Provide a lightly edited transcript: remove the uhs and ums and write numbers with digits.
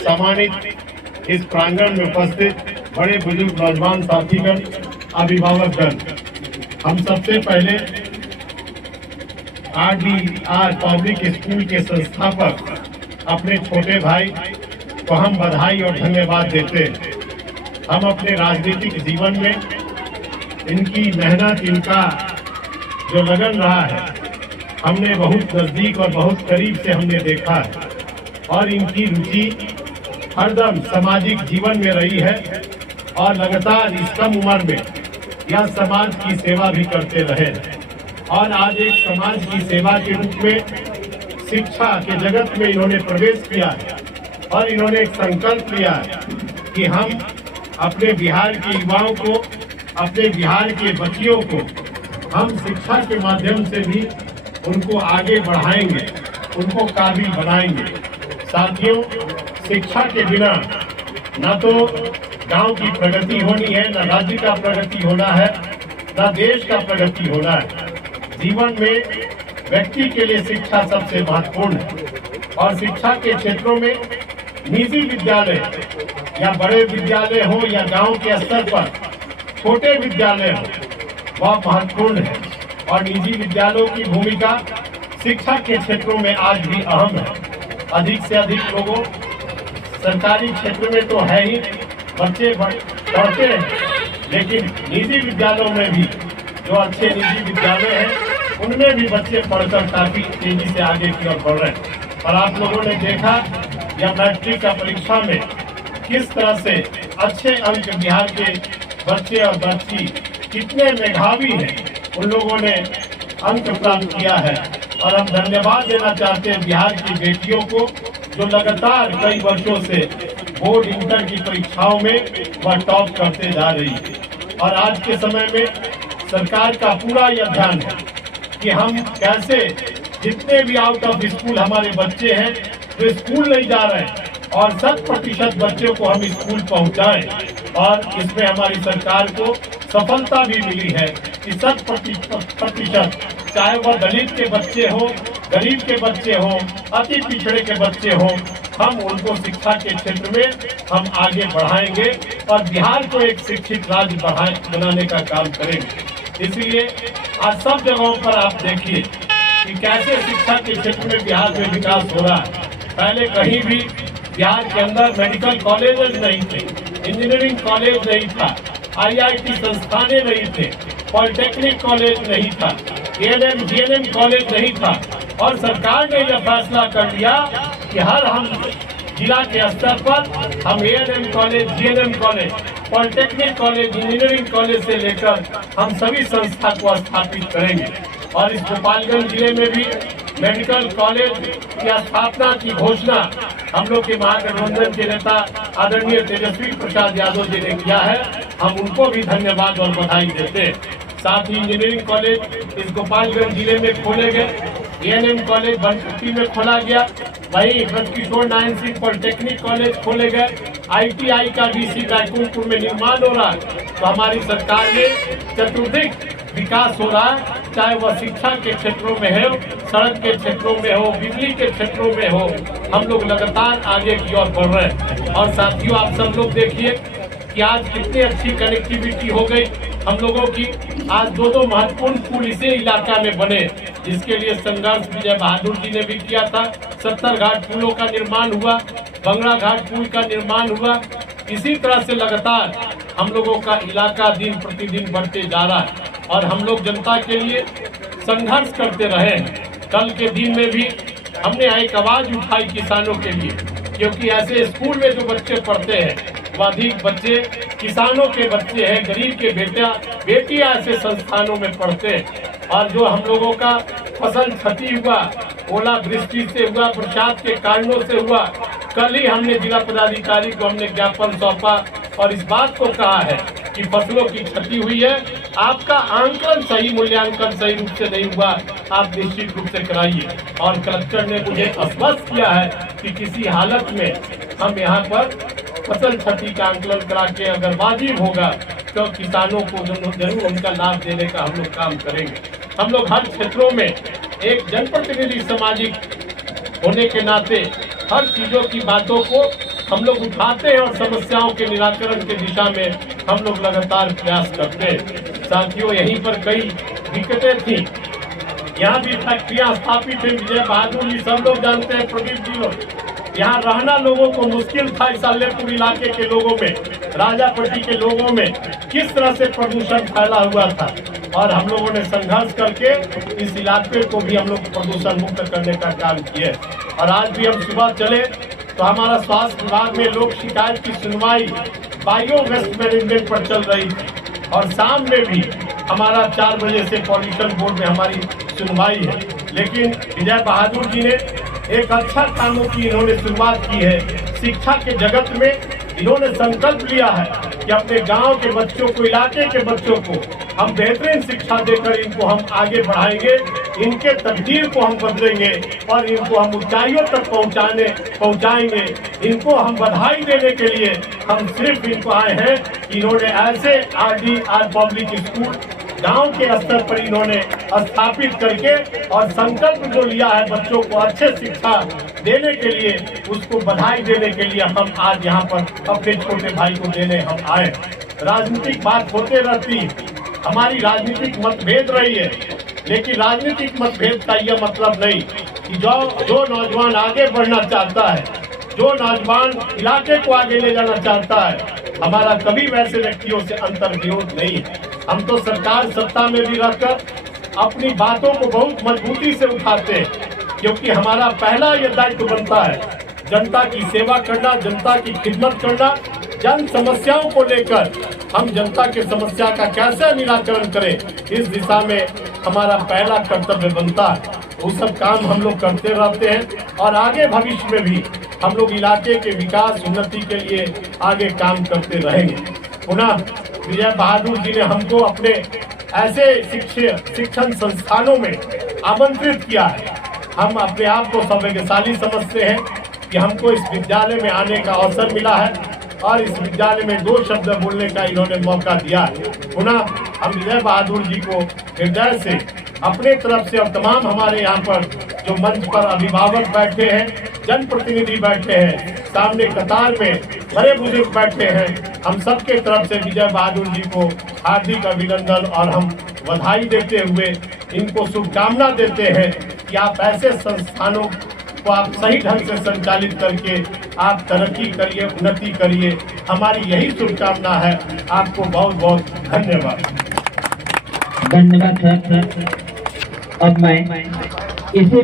सम्मानित इस प्रांगण में उपस्थित बड़े बुजुर्ग नौजवान साथीगण, अभिभावकगण, हम सबसे पहले RDR पब्लिक स्कूल के संस्थापक अपने छोटे भाई को हम बधाई और धन्यवाद देते हैं। हम अपने राजनीतिक जीवन में इनकी मेहनत, इनका जो लगन रहा है, हमने बहुत नज़दीक और बहुत करीब से हमने देखा है और इनकी रुचि हरदम सामाजिक जीवन में रही है और लगातार इस कम उम्र में यह समाज की सेवा भी करते रहे और आज एक समाज की सेवा के रूप में शिक्षा के जगत में इन्होंने प्रवेश किया है और इन्होंने एक संकल्प लिया है कि हम अपने बिहार के युवाओं को, अपने बिहार के बच्चियों को हम शिक्षा के माध्यम से भी उनको आगे बढ़ाएंगे, उनको काबिल बनाएंगे। साथियों, शिक्षा के बिना न तो गांव की प्रगति होनी है, न राज्य का प्रगति होना है, न देश का प्रगति होना है। जीवन में व्यक्ति के लिए शिक्षा सबसे महत्वपूर्ण है और शिक्षा के क्षेत्रों में निजी विद्यालय या बड़े विद्यालय हो या गांव के स्तर पर छोटे विद्यालय हो, वह महत्वपूर्ण है और निजी विद्यालयों की भूमिका शिक्षा के क्षेत्रों में आज भी अहम है। अधिक से अधिक लोगों, सरकारी क्षेत्र में तो है ही, बच्चे पढ़ते हैं, लेकिन निजी विद्यालयों में भी जो अच्छे निजी विद्यालय हैं उनमें भी बच्चे पढ़कर काफी तेजी से आगे की ओर बढ़ रहे हैं। और आप लोगों ने देखा या मैट्रिक का परीक्षा में किस तरह से अच्छे अंक बिहार के बच्चे और बच्ची कितने मेधावी हैं, उन लोगों ने अंक प्राप्त किया है। और हम धन्यवाद देना चाहते हैं बिहार की बेटियों को जो लगातार कई वर्षों से बोर्ड, इंटर की परीक्षाओं में वह टॉप करते जा रही है। और आज के समय में सरकार का पूरा यह ध्यान है कि हम कैसे जितने भी आउट ऑफ स्कूल हमारे बच्चे हैं जो स्कूल नहीं जा रहे हैं और 100% बच्चों को हम स्कूल पहुंचाएं। और इसमें हमारी सरकार को सफलता भी मिली है कि 100%, चाहे वह दलित के बच्चे हो, गरीब के बच्चे हो, अति पिछड़े के बच्चे हो, हम उनको शिक्षा के क्षेत्र में हम आगे बढ़ाएंगे और बिहार को एक शिक्षित राज्य बनाने का काम करेंगे। इसलिए आज सब जगहों पर आप देखिए कि कैसे शिक्षा के क्षेत्र में बिहार में विकास हो रहा है। पहले कहीं भी बिहार के अंदर मेडिकल कॉलेजेस नहीं थे, इंजीनियरिंग कॉलेज नहीं था, IIT संस्थानें नहीं थे, पॉलिटेक्निक कॉलेज नहीं था, ANM GNM कॉलेज नहीं था। और सरकार ने यह फैसला कर लिया कि हर हम जिला के स्तर पर हम ANM college, GNM college, polytechnic college, engineering college से लेकर हम सभी संस्था को स्थापित करेंगे। और इस गोपालगंज जिले में भी मेडिकल कॉलेज की स्थापना की घोषणा हम लोग के महागठबंधन के नेता आदरणीय तेजस्वी प्रसाद यादव जी ने किया है। हम उनको भी धन्यवाद और बधाई देते हैं। साथ ही इंजीनियरिंग कॉलेज इस गोपालगंज जिले में खोले गए, ANM कॉलेज बनकुटी में खोला गया, वहीं ब्रजकिशोर नारायण सिंह पॉलिटेक्निक कॉलेज खोले गए, ITI का DC बैकुंठपुर में निर्माण हो रहा है। तो हमारी सरकार में चतुर्दिक विकास हो रहा है, चाहे वह शिक्षा के क्षेत्रों में हो, सड़क के क्षेत्रों में हो, बिजली के क्षेत्रों में हो, हम लोग लगातार आगे की ओर बढ़ रहे हैं। और साथियों, आप सब लोग देखिए कि आज कितनी अच्छी कनेक्टिविटी हो गई हम लोगों की। आज दो महत्वपूर्ण पुल इसी इलाका में बने, जिसके लिए संघर्ष विजय बहादुर जी ने भी किया था। 70 घाट पुलों का निर्माण हुआ, बंगड़ा घाट पुल का निर्माण हुआ। इसी तरह से लगातार हम लोगों का इलाका दिन प्रतिदिन बढ़ते जा रहा है और हम लोग जनता के लिए संघर्ष करते रहे। कल के दिन में भी हमने एक आवाज उठाई किसानों के लिए, क्योंकि ऐसे स्कूल में जो बच्चे पढ़ते हैं वह अधिक बच्चे किसानों के बच्चे हैं, गरीब के बेटियां ऐसे संस्थानों में पढ़ते हैं। और जो हम लोगों का फसल क्षति हुआ, ओला वृष्टि से हुआ, बरसात के कारणों से हुआ, कल ही हमने जिला पदाधिकारी को हमने ज्ञापन सौंपा और इस बात को कहा है कि फसलों की क्षति हुई है, आपका आंकलन सही, मूल्यांकन सही रूप से नहीं हुआ, आप निश्चित रूप से कराइए। और कलेक्टर ने मुझे आश्वस्त किया है कि किसी हालत में हम यहाँ पर फसल क्षति का आंकलन करा के अगर वाजिब होगा तो किसानों को जरूर उनका लाभ देने का हम लोग काम करेंगे। हम लोग हर क्षेत्रों में एक जनप्रतिनिधि सामाजिक होने के नाते हर चीजों की बातों को हम लोग उठाते हैं और समस्याओं के निराकरण के दिशा में हम लोग लगातार प्रयास करते हैं। साथियों, यहीं पर कई दिक्कतें थी, यहाँ भी फैक्ट्रियां स्थापित है, विजय बहादुर जी सब लोग जानते हैं, प्रदीप जी लोग। यहाँ रहना लोगों को मुश्किल था। इस अल्लेपुर इलाके के लोगों में, राजापट्टी के लोगों में किस तरह से प्रदूषण फैला हुआ था, और हम लोगों ने संघर्ष करके इस इलाके को भी हम लोग प्रदूषण मुक्त करने का काम किए। और आज भी हम सुबह चले तो हमारा स्वास्थ्य विभाग में लोक शिकायत की सुनवाई बायो वेस्ट मैनेजमेंट पर चल रही थी, और शाम में भी हमारा 4 बजे से पॉल्यूशन बोर्ड में हमारी सुनवाई है। लेकिन विजय बहादुर जी ने एक अच्छा कामों की इन्होंने शुरुआत की है। शिक्षा के जगत में इन्होंने संकल्प लिया है कि अपने गांव के बच्चों को, इलाके के बच्चों को हम बेहतरीन शिक्षा देकर इनको हम आगे बढ़ाएंगे, इनके तकदीर को हम बदलेंगे और इनको हम ऊंचाइयों तक पहुंचाएंगे। इनको हम बधाई देने के लिए हम सिर्फ इनको आए हैं कि इन्होंने ऐसे RDR पब्लिक स्कूल गांव के स्तर पर इन्होंने स्थापित करके और संकल्प जो लिया है बच्चों को अच्छे शिक्षा देने के लिए, उसको बधाई देने के लिए हम आज यहाँ पर अपने छोटे भाई को देने हम आए। राजनीतिक बात होते रहती, हमारी राजनीतिक मतभेद रही है, लेकिन राजनीतिक मतभेद का यह मतलब नहीं कि जो नौजवान आगे बढ़ना चाहता है, जो नौजवान इलाके को आगे ले जाना चाहता है, हमारा कभी वैसे व्यक्तियों से अंतर विरोध नहीं है। हम तो सरकार सत्ता में भी रहकर अपनी बातों को बहुत मजबूती से उठाते हैं, क्योंकि हमारा पहला यह दायित्व बनता है जनता की सेवा करना, जनता की खिदमत करना। जन समस्याओं को लेकर हम जनता के समस्या का कैसे निराकरण करें, इस दिशा में हमारा पहला कर्तव्य बनता है। वो सब काम हम लोग करते रहते हैं और आगे भविष्य में भी हम लोग इलाके के विकास उन्नति के लिए आगे काम करते रहेंगे। पुनः विजय बहादुर जी ने हमको अपने ऐसे शिक्षण संस्थानों में आमंत्रित किया है। हम अपने आप को सौभाग्यशाली समझते हैं कि हमको इस विद्यालय में आने का अवसर मिला है और इस विद्यालय में 2 शब्द बोलने का इन्होंने मौका दिया है। पुनः हम विजय बहादुर जी को हृदय से अपने तरफ से और तमाम हमारे यहाँ पर जो मंच पर अभिभावक बैठे हैं, जनप्रतिनिधि बैठे हैं, सामने कतार में बड़े बुजुर्ग बैठे हैं, हम सबके तरफ से विजय बहादुर जी को हार्दिक अभिनंदन और हम बधाई देते हुए इनको शुभकामना देते हैं कि आप ऐसे संस्थानों को आप सही ढंग से संचालित करके आप तरक्की करिए, उन्नति करिए। हमारी यही शुभकामना है। आपको बहुत बहुत धन्यवाद। धन्यवाद सर। अब मैं इसी